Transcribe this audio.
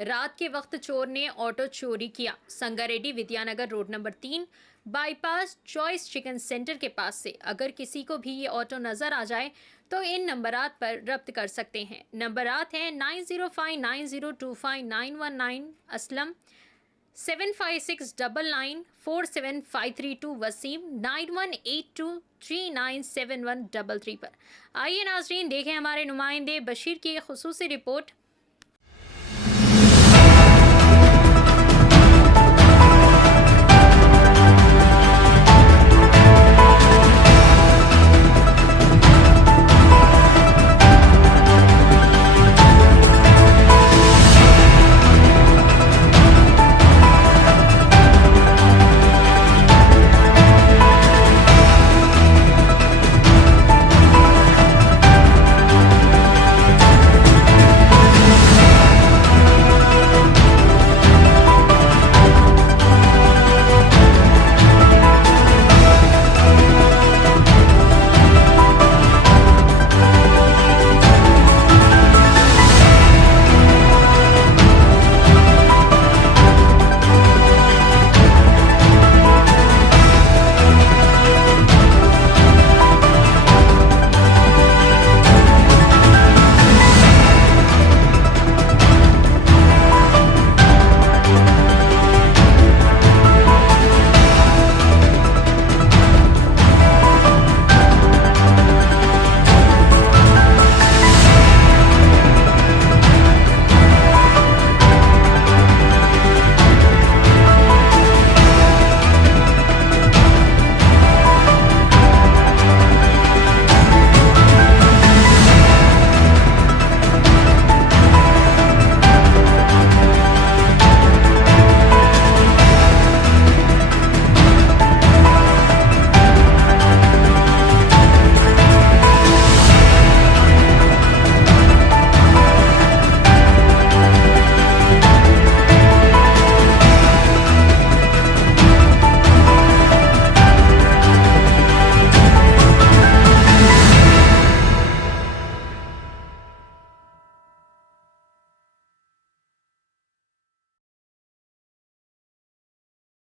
रात के वक्त चोर ने ऑटो चोरी किया। Sangareddy Vidyanagar road number 3 bypass choice chicken centre के पास से। अगर किसी को भी ये ऑटो नजर आ जाए तो इन नंबरात पर रब्त कर सकते हैं। नंबरात हैं 9059025919, असलम 7569947532, वसीम 9182397133 पर। आइए नाजरीन, देखें हमारे नुमाइंदे बशीर की खुसूसी रिपोर्ट।